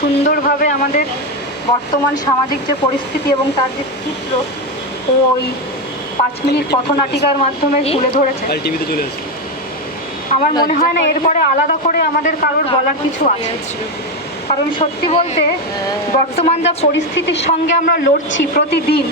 সুন্দরভাবে আমাদের বর্তমান সামাজিক যে পরিস্থিতি এবং তার যে চিত্র ওই 5 মিনিট পথনাটিকার মাধ্যমে তুলে ধরেছে। আমার মনে হয় না এরপরে আলাদা করে আমাদের কারোর বলার কিছু আছে, কারণ সত্যি বলতে বর্তমান যা পরিস্থিতির সঙ্গে আমরা লড়ছি প্রতিদিন,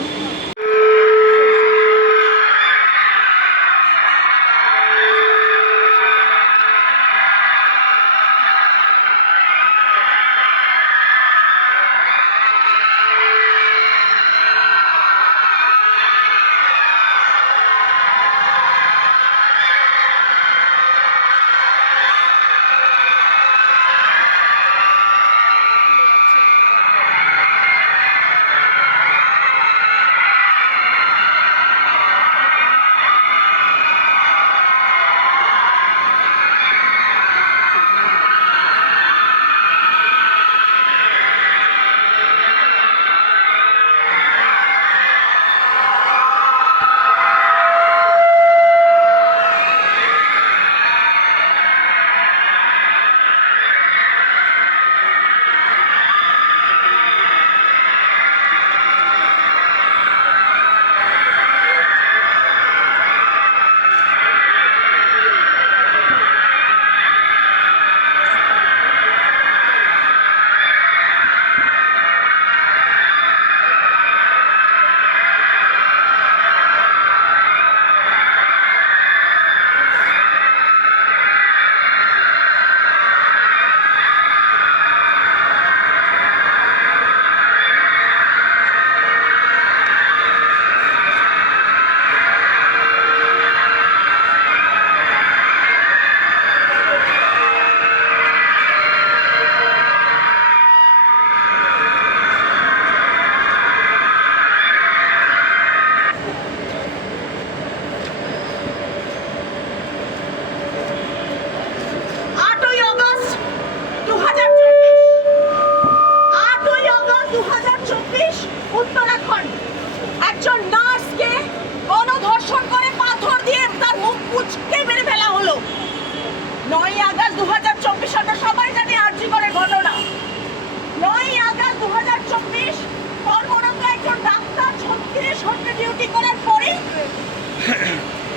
উত্তরাখণ্ড একজন নার্সকে গণধর্ষণ করে পাথর দিয়ে তার মুখ কুঁচকে মেরে ফেলা হলো। 9 আগস্ট 2024 আমরা সবাই জানি আরজি করে ঘটনা। 9 আগস্ট 2024 কর্মরত একজন ডাক্তার 36 ঘন্টা ডিউটি করার পরে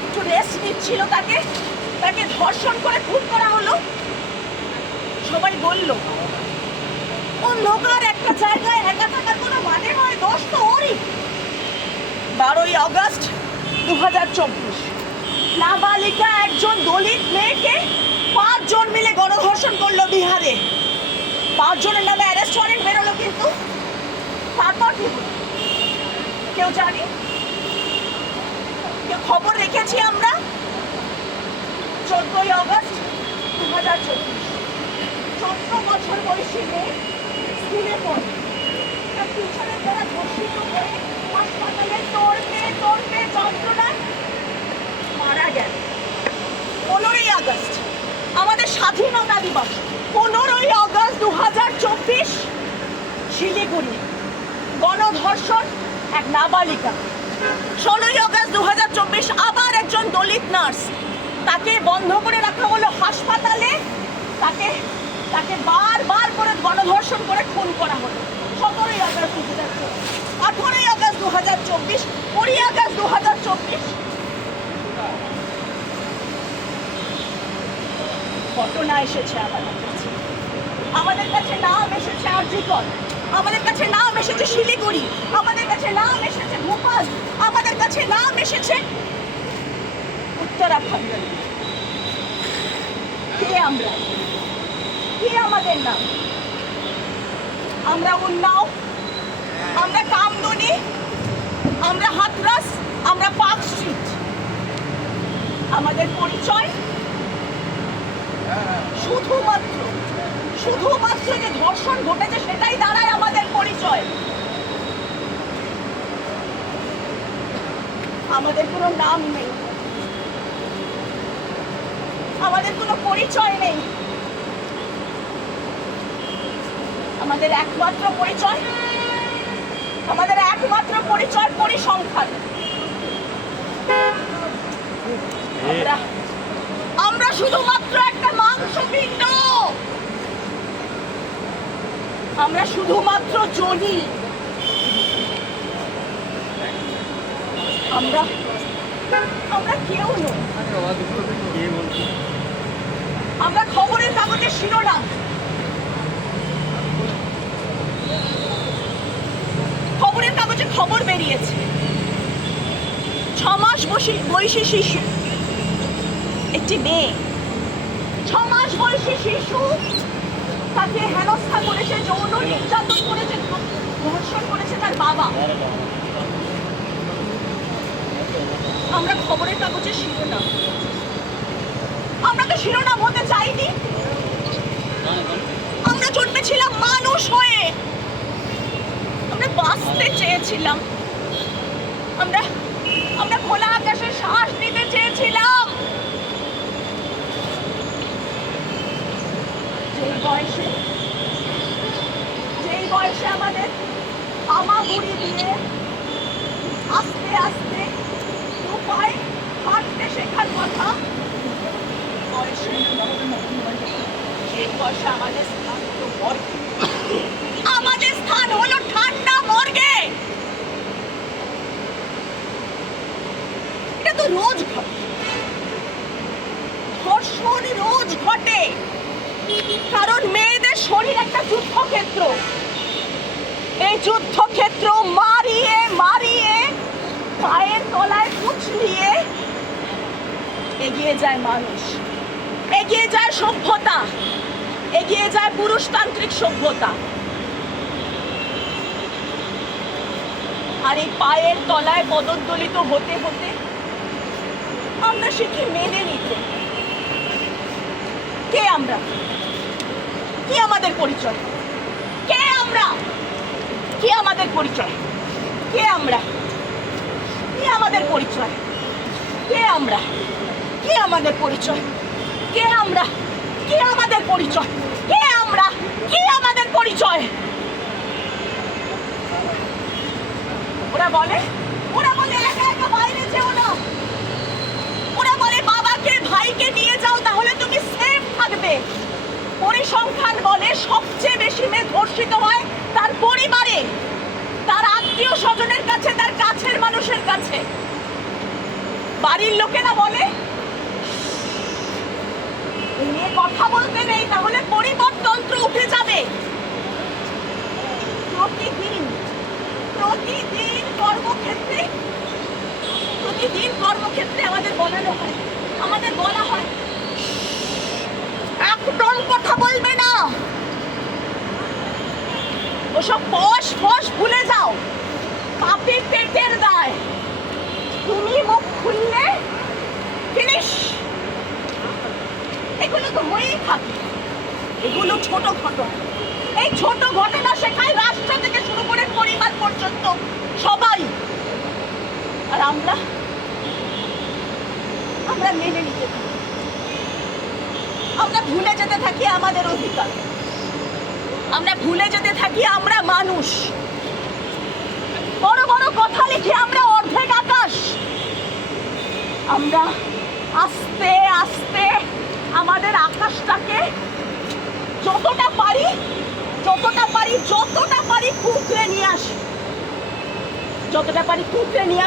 একটু রেস্ট নিচ্ছিল, তাকে ধর্ষণ করে খুন করা হলো। সবাই বলল অন্ধকার একটা জায়গায় একা থাকার কোনো মানে নয়, দোষ তো ওরই। 12 আগস্ট 2024 নাবালিকা একজন দলিত মেয়েকে 5 জন মিলে গণধর্ষণ করলো বিহারে। 5 জনের নামে অ্যারেস্ট ওয়ারেন্ট বেরোলো, কিন্তু তারপর কি হলো কেউ জানি? খবর রেখেছি আমরা। 14 আগস্ট 2024 14 বছর বয়সী মেয়ে স্কুলে পড়ে, তার টিচারের দ্বারা ধর্ষিত করে হাসপাতালে তোড়বে যন্ত্রণায় মারা গেল। 15 আগস্ট আমাদের স্বাধীনতা দিবস। 15 আগস্ট 2024 শিলিগুড়ি গণধর্ষণ এক নাবালিকা। 16 আগস্ট 2024 আবার একজন দলিত নার্স, তাকে বন্ধ করে রাখা হলো হাসপাতালে, তাকে বারবার করে গণধর্ষণ করে খুন করা হলো। 17 আগস্ট 2024, 18 আগস্ট 2024, 20 আগস্ট 2024 ঘটনা এসেছে আমাদের কাছে নাম এসেছে আরজিকর, আমাদের কাছে নাম এসেছে শিলিগুড়ি, আমাদের কাছে নাম এসেছে ভোপাল, আমাদের কাছে নাম এসেছে উত্তরাখণ্ড। কে আমরা? কি আমাদের নাম? আমরা উন্নাও, আমরা কামদুনি, আমরা হাতরাস, আমরা পার্ক স্ট্রিট। আমাদের পরিচয় শুধুমাত্র যে ধর্ষণ ঘটেছে সেটাই দাঁড়ায় আমাদের পরিচয়। আমাদের কোনো নাম নেই, আমাদের কোনো পরিচয় নেই। আমাদের একমাত্র পরিচয় পরিসংখ্যান। আমরা শুধুমাত্র একটা মাংসপিণ্ড। আমরা শুধুমাত্র জনি। আমরা আমরা কেউ নই। আমরা খবরের কাগজের শিরোনাম, খবরের কাগজে খবর বেরিয়েছে 6 মাস বয়সী শিশু, একটি মেয়ে 6 মাস বয়সী শিশু, তাকে হেনস্থা করেছে, যৌন নির্যাতন করেছে, ধর্ষণ করেছে তার বাবা। আমরা খবরের কাগজের শিরোনাম। আমরা তো শিরোনাম হতে চাইনি। আমরা জন্মেছিলাম মানুষ হয়ে, আমরা বাঁচতে চেয়েছিলাম, আমরা আমরা খোলা আকাশে শ্বাস নিতে চেয়েছিলাম। যেই বয়সে আমাদের হামাগুড়ি দিয়ে আস্তে আস্তে উপায় হাঁটতে শেখার কথা, সেই বয়সে আমাদের স্থান হলো মর্গে। আমাদের স্থান হলো ঠান্ডা মর্গে। এটা তো রোজ ঘটে, ধর্ষণ রোজ ঘটে, কারণ মেয়েদের শরীর একটা যুদ্ধক্ষেত্র। এই যুদ্ধক্ষেত্র মারিয়ে মারিয়ে পায়ের তলায় কুচলিয়ে এগিয়ে যায় মানুষ, এগিয়ে যায় সভ্যতা, এগিয়ে যায় পুরুষতান্ত্রিক সভ্যতা। আর এই পায়ের তলায় পদদলিত হতে হতে আমরা শিখি মেনে নিতে। কে আমরা? কি আমাদের পরিচয়? কে আমরা? কি আমাদের পরিচয়? কে আমরা? কি আমাদের পরিচয়? কে আমরা? কি আমাদের পরিচয়? কে আমরা? কি আমাদের পরিচয়? কে আমরা? কি আমাদের পরিচয়? ওরা বলে একা একা বাইরে যেও না। ওরা বলে বাবাকে ভাইকে নিয়ে যাও, তাহলে তুমি সেফ থাকবে। পরিসংখ্যান বলে সবচেয়ে বেশি মেয়ে ধর্ষিত হয় তার পরিবারে, তার আত্মীয় স্বজনের কাছে, তার কাছের মানুষের কাছে। বাড়ির লোকেরা বলে নিয়ে কথা বলতে নেই, তাহলে পরিবারতন্ত্র উঠে যাবে। প্রতিদিন কর্মক্ষেত্রে আমাদের বলানো হয়, আমাদের বলা হয় একদম কথা বলবে না, ওসব পশ ফস ভুলে যাও, পাপি পেটের দায়, তুমি মুখ খুললে ফিনিশ। এগুলো তো হয়েই থাকে, এগুলো ছোট ঘটনা। এই ছোট ঘটনা শেখায় রাষ্ট্র থেকে শুরু করে পরিবার পর্যন্ত সবাই। আর আমরা মেনে নিতে থাকি, আমরা ভুলে যেতে থাকি আমাদের অধিকার, আমরা ভুলে যেতে থাকি আমরা মানুষ। বড় বড় কথা লিখে আমরা অর্ধেক আকাশ। আমরা আস্তে আস্তে আমাদের আকাশটাকে যতটা পারি কুঁকড়ে নিয়ে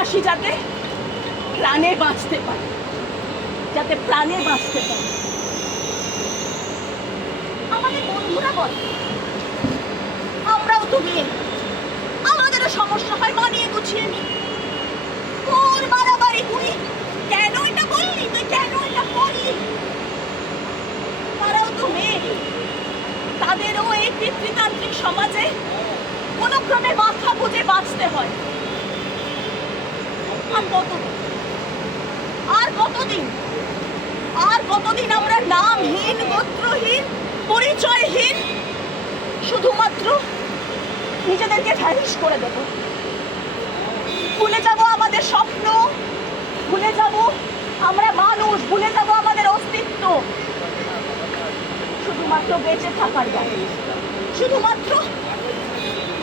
আসি, যাতে প্রাণে বাঁচতে পারি। আমাদের বন্ধুরা বলে আমরাও তো মেয়ে, আমাদেরও সমস্যা হয়, মানিয়ে গুছিয়ে নি। তোর বাড়াবাড়ি, তুই কেন এটা বললি, তুই কেন এটা করলি? তারাও তো মেয়ে, তাদেরও এই পিতৃতান্ত্রিক সমাজে কোনো ক্রমে মাথা গুঁজে বাঁচতে হয়। আর কতদিন আমরা নামহীন, গোত্রহীন, পরিচয়হীন, শুধুমাত্র নিজেদেরকে ভ্যানিশ করে দেব। ভুলে যাব আমাদের স্বপ্ন, ভুলে যাব আমরা মানুষ, ভুলে যাব আমাদের অস্তিত্ব। শুধুমাত্র বেঁচে থাকার দায়, শুধুমাত্র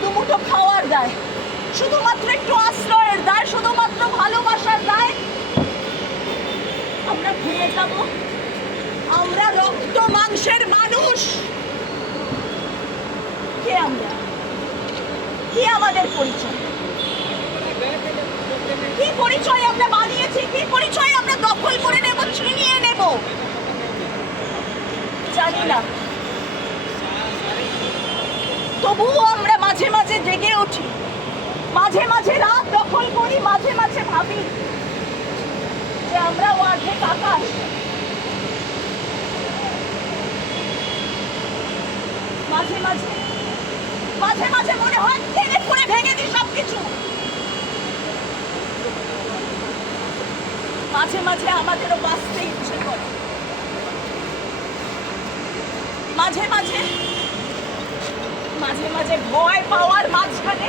দুমুঠো খাওয়ার দায়, শুধুমাত্র একটু আশ্রয়ের দায়, শুধুমাত্র ভালোবাসার দায়। আমরা ভুলে যাব আমরা রক্ত মাংসের মানুষ। কে আমরা? কি আমাদের পরিচয়? কি পরিচয় আমরা বানিয়েছি? কি পরিচয় আমরা দখল করে নেব, ছিনিয়ে নেব? জানি না। তবুও আমরা মাঝে মাঝে জেগে উঠি, মাঝে মাঝে রাত দখল করি, মাঝে মাঝে ভাবি যে আমরা অর্ধেক আকাশ। মাঝে মাঝে মাঝে মাঝে মনে হয় টেনে ফুঁড়ে ভেঙে দিই সবকিছু। মাঝে মাঝে আমাদেরও বাঁচতে ইচ্ছে করে, মাঝে মাঝে মাঝে মাঝে ভয় পাওয়ার মাঝখানে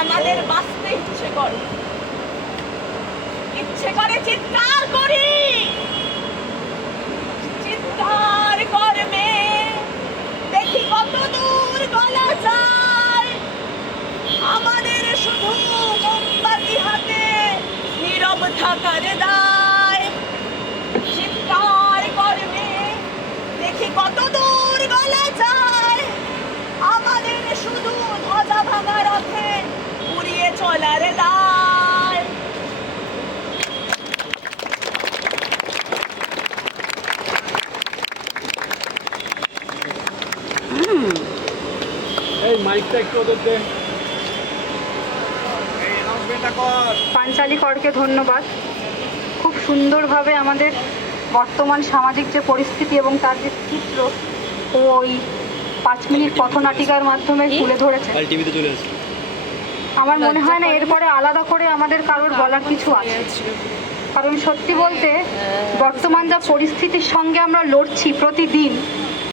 আমাদের বাঁচতে ইচ্ছে করে, ইচ্ছে করে চিৎকার করি, চিৎকার করবে দেখি কত দূর গলা যায়। আমাদের শুধু মোমবাতি হাতে নীরব থাকার দায়। চিৎকার করবে দেখি কত দূর গলা যায়। আমাদের শুধু ধ্বজা ভাঙা রথে উড়িয়ে চলার দায়। এই মাইকটা একটু ওদের দে। পাঞ্চালী করকে ধন্যবাদ। খুব সুন্দরভাবে আমাদের বর্তমান সামাজিক যে পরিস্থিতি এবং তার যে চিত্র ও ওই 5 মিনিট পথনাটিকার মাধ্যমে তুলে ধরেছে। আমার মনে হয় না এরপরে আলাদা করে আমাদের কারোর বলার কিছু আছে, কারণ সত্যি বলতে বর্তমান যা পরিস্থিতির সঙ্গে আমরা লড়ছি প্রতিদিন,